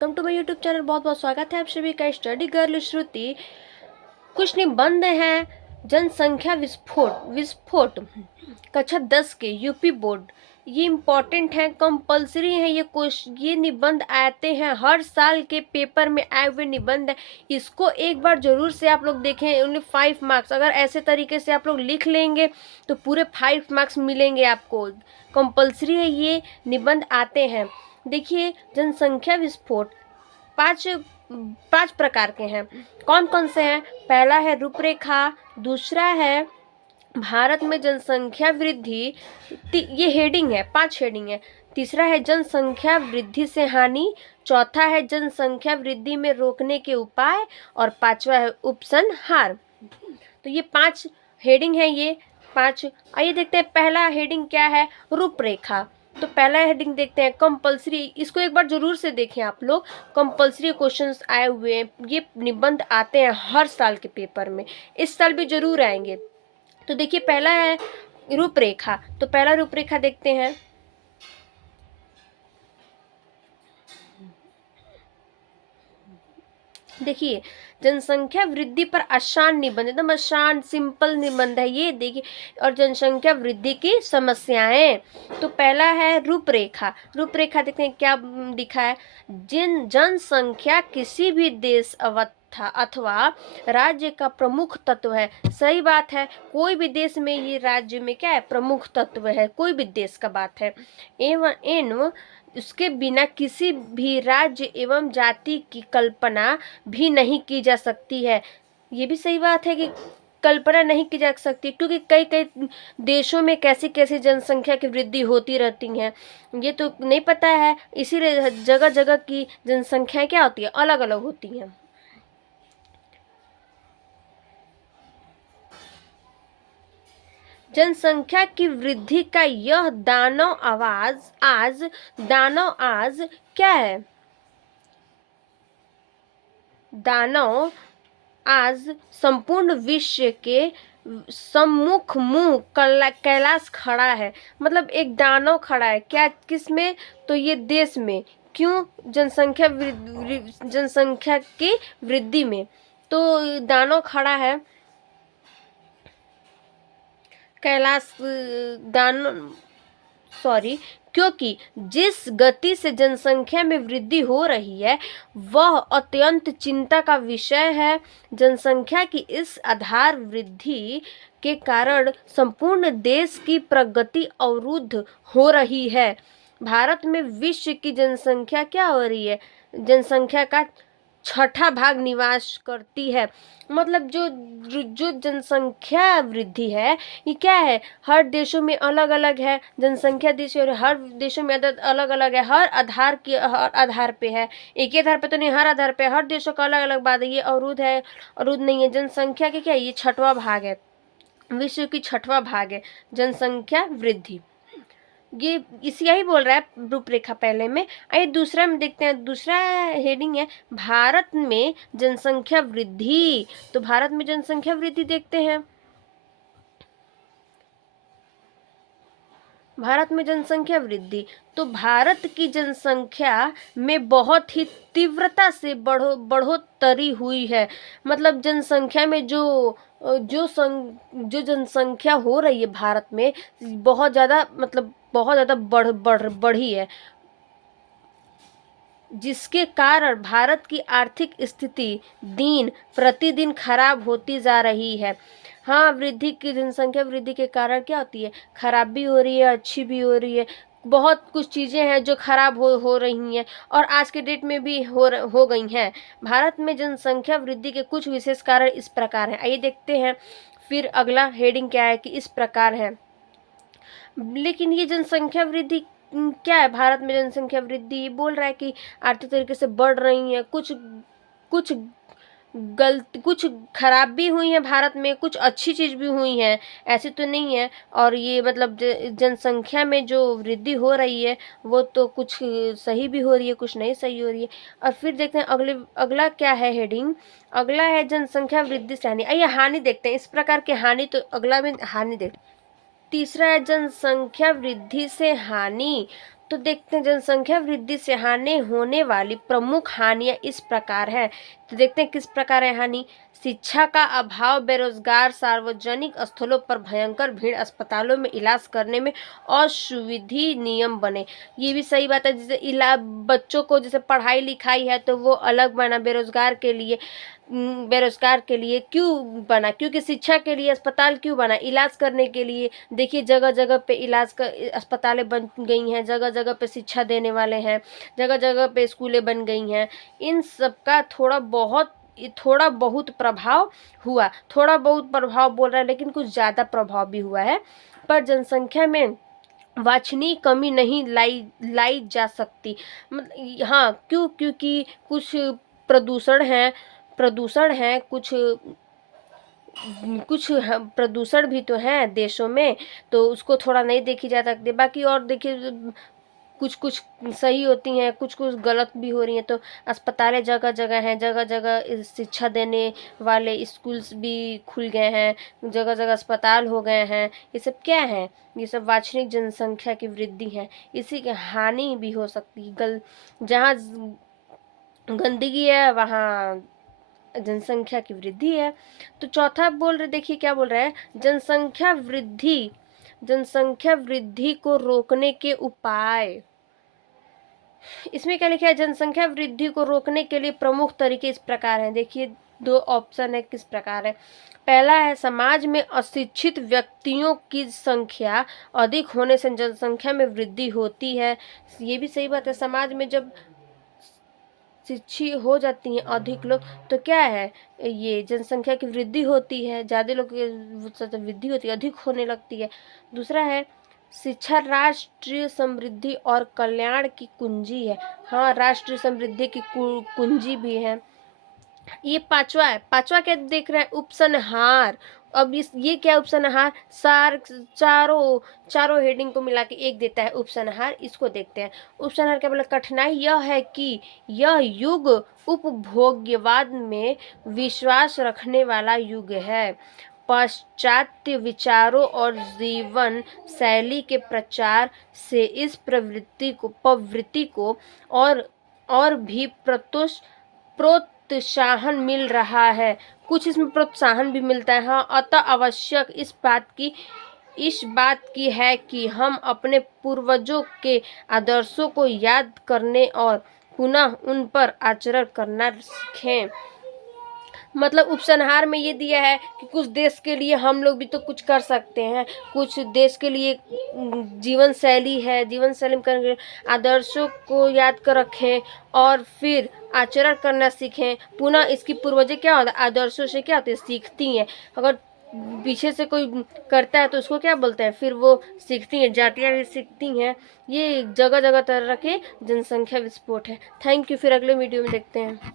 Welcome to my YouTube channel. बहुत बहुत स्वागत है आप सभी का। Study girl Shruti. कुछ निबंध हैं। जनसंख्या विस्फोट विस्फोट कक्षा 10 के यूपी बोर्ड। ये इम्पोर्टेंट है, कंपलसरी है। ये निबंध आते हैं हर साल के पेपर में आए हुए निबंध है। इसको एक बार जरूर से आप लोग देखें। ओनली 5 मार्क्स, अगर ऐसे तरीके से आप लोग लिख लेंगे तो पूरे 5 मार्क्स मिलेंगे आपको। कंपलसरी है, ये निबंध आते हैं। देखिए, जनसंख्या विस्फोट पांच पांच प्रकार के हैं। कौन कौन से हैं? पहला है रूपरेखा, दूसरा है भारत में जनसंख्या वृद्धि। ये हेडिंग है, 5 हेडिंग है। तीसरा है जनसंख्या वृद्धि से हानि, चौथा है जनसंख्या वृद्धि में रोकने के उपाय, और पांचवा है उपसंहार। तो ये 5 हेडिंग है, ये 5। आइए देखते हैं पहला हेडिंग क्या है, रूपरेखा। तो पहला हेडिंग देखते हैं कंपलसरी। इसको एक बार जरूर से देखें आप लोग। कंपलसरी क्वेश्चंस आए हुए हैं, ये निबंध आते हैं हर साल के पेपर में, इस साल भी जरूर आएंगे। तो देखिए, पहला है रूपरेखा। तो पहला रूपरेखा देखते हैं। देखिए, जनसंख्या वृद्धि पर आसान निबंध, एकदम आसान सिंपल निबंध है ये। देखिए, और जनसंख्या वृद्धि की समस्याएं। तो पहला है रूपरेखा। रूपरेखा देखते हैं क्या लिखा है। जनसंख्या किसी भी देश अथवा राज्य का प्रमुख तत्व है। सही बात है, कोई भी देश में ये राज्य में क्या है, प्रमुख तत्व है। कोई भी देश का बात है। एवं उसके बिना किसी भी राज्य एवं जाति की कल्पना भी नहीं की जा सकती है। ये भी सही बात है कि कल्पना नहीं की जा सकती, क्योंकि कई कई देशों में कैसी कैसी जनसंख्या की वृद्धि होती रहती है, ये तो नहीं पता है। इसीलिए जगह जगह की जनसंख्या क्या होती है, अलग अलग होती हैं। जनसंख्या की वृद्धि का यह दानव आज क्या है? दानव आज संपूर्ण विश्व के सम्मुख मुंह कैलाश खड़ा है। मतलब एक दानव खड़ा है, क्या, किसमें? तो ये देश में। क्यों? जनसंख्या की वृद्धि में। तो दानव खड़ा है, कैलाश दानव, सॉरी, क्योंकि जिस गति से जनसंख्या में वृद्धि हो रही है वह अत्यंत चिंता का विषय है। जनसंख्या की इस आधार वृद्धि के कारण संपूर्ण देश की प्रगति अवरुद्ध हो रही है। भारत में विश्व की जनसंख्या क्या हो रही है? जनसंख्या का छठा भाग निवास करती है। मतलब जो जो जनसंख्या वृद्धि है, ये क्या है, हर देशों में अलग अलग है। जनसंख्या देश और हर देशों में अलग अलग है, हर आधार पे है। एक ही आधार पे तो नहीं, हर आधार पे, हर देशों का अलग अलग बात है। ये अवरुद्ध है, अवरुद्ध नहीं है। जनसंख्या के क्या है, ये छठवां भाग है, विश्व की छठवां भाग है जनसंख्या वृद्धि। ये इस यही बोल रहा है रूपरेखा पहले में। आइए दूसरा में देखते हैं। दूसरा हेडिंग है भारत में जनसंख्या वृद्धि। तो भारत में जनसंख्या वृद्धि देखते हैं। भारत में जनसंख्या वृद्धि। तो भारत की जनसंख्या में बहुत ही तीव्रता से बढ़ोतरी हुई है। मतलब जनसंख्या में जो जनसंख्या हो रही है भारत में, बहुत ज़्यादा, मतलब बहुत ज़्यादा बढ़ी है, जिसके कारण भारत की आर्थिक स्थिति दिन प्रतिदिन खराब होती जा रही है। हाँ, जनसंख्या वृद्धि के कारण क्या होती है, खराब भी हो रही है, अच्छी भी हो रही है। बहुत कुछ चीज़ें हैं जो खराब हो रही हैं, और आज के डेट में भी हो गई हैं। भारत में जनसंख्या वृद्धि के कुछ विशेष कारण इस प्रकार हैं। आइए देखते हैं फिर अगला हेडिंग क्या है कि इस प्रकार है। लेकिन ये जनसंख्या वृद्धि क्या है? भारत में जनसंख्या वृद्धि बोल रहा है कि आर्थिक तरीके से बढ़ रही है। कुछ कुछ खराब भी हुई है भारत में, कुछ अच्छी चीज भी हुई है, ऐसी तो नहीं है। और ये मतलब जनसंख्या में जो वृद्धि हो रही है वो तो कुछ सही भी हो रही है, कुछ नहीं सही हो रही है। और फिर देखते हैं अगला क्या है हेडिंग। अगला है जनसंख्या वृद्धि से हानि। आइए हानि देखते हैं, इस प्रकार के हानि। तो अगला में हानि देखते। तीसरा है जनसंख्या वृद्धि से हानि। तो देखते हैं जनसंख्या वृद्धि से हानि होने वाली प्रमुख हानियां इस प्रकार है। तो देखते हैं किस प्रकार है हानि। शिक्षा का अभाव, बेरोजगार, सार्वजनिक स्थलों पर भयंकर भीड़, अस्पतालों में इलाज करने में असुविधा नियम बने। ये भी सही बात है। जैसे इलाज बच्चों को जैसे पढ़ाई लिखाई है तो वो अलग बना, बेरोजगार के लिए क्यों बना, क्योंकि शिक्षा के लिए अस्पताल क्यों बना, इलाज करने के लिए। देखिए जगह जगह पे इलाज का अस्पतालें बन गई हैं, जगह जगह पे शिक्षा देने वाले हैं, जगह जगह पे स्कूलें बन गई हैं। इन सब का थोड़ा बहुत प्रभाव हुआ। थोड़ा बहुत प्रभाव बोल रहा है लेकिन कुछ ज़्यादा प्रभाव भी हुआ है। पर जनसंख्या में वांछनीय कमी नहीं लाई जा सकती। हाँ, क्योंकि कुछ प्रदूषण है, कुछ प्रदूषण भी तो है देशों में, तो उसको थोड़ा नहीं देखी जा सकती। बाकी और देखिए कुछ कुछ सही होती हैं, कुछ कुछ गलत भी हो रही हैं। तो अस्पतालें जगह जगह हैं, जगह जगह शिक्षा देने वाले स्कूल्स भी खुल गए हैं, जगह जगह अस्पताल हो गए हैं। ये सब क्या है? ये सब वांछनीय जनसंख्या की वृद्धि है। इसी की हानि भी हो सकती है। जहाँ गंदगी है वहाँ जनसंख्या की वृद्धि है। तो चौथा बोल रहे, देखिए क्या बोल रहा है, जनसंख्या वृद्धि को रोकने के उपाय। इसमें क्या लिखा है? जनसंख्या वृद्धि को रोकने के लिए प्रमुख तरीके इस प्रकार हैं। देखिए दो ऑप्शन है, किस प्रकार है। पहला है, समाज में अशिक्षित व्यक्तियों की संख्या अधिक होने से जनसंख्या में वृद्धि होती है। ये भी सही बात है। समाज में जब शिक्षित हो जाती हैं अधिक लोग तो क्या है, ये जनसंख्या की वृद्धि होती है, ज़्यादा लोग की वृद्धि होती है, अधिक होने लगती है। दूसरा है, शिक्षा राष्ट्रीय समृद्धि और कल्याण की कुंजी है। हाँ, राष्ट्रीय समृद्धि की कुंजी भी है। ये पांचवा है। पांचवा क्या देख रहे हैं? उपसंहार। अब ये क्या उपसंहार? चारों हेडिंग को मिला के एक देता है उपसंहार। इसको देखते हैं। उपसंहार क्या बोला? कठिनाई यह है कि यह युग उपभोग्यवाद में विश्वास रखने वाला युग है। पाश्चात्य विचारों और जीवन शैली के प्रचार से इस प्रवृत्ति को और भी प्रोत्साहन मिल रहा है। कुछ इसमें प्रोत्साहन भी मिलता है। हाँ, अतः आवश्यक इस बात की है कि हम अपने पूर्वजों के आदर्शों को याद करने और पुनः उन पर आचरण करना सीखें। मतलब उपसंहार में ये दिया है कि कुछ देश के लिए हम लोग भी तो कुछ कर सकते हैं। कुछ देश के लिए जीवन शैली में करके आदर्शों को याद कर रखें और फिर आचरण करना सीखें। पुनः इसकी पूर्वजें क्या होता है? आदर्शों से क्या होती है? सीखती हैं। अगर पीछे से कोई करता है तो उसको क्या बोलते हैं? फिर वो सीखती हैं, जातियाँ भी सीखती हैं। ये जगह जगह तरह के जनसंख्या विस्फोट है। Thank you. फिर अगले वीडियो में देखते हैं।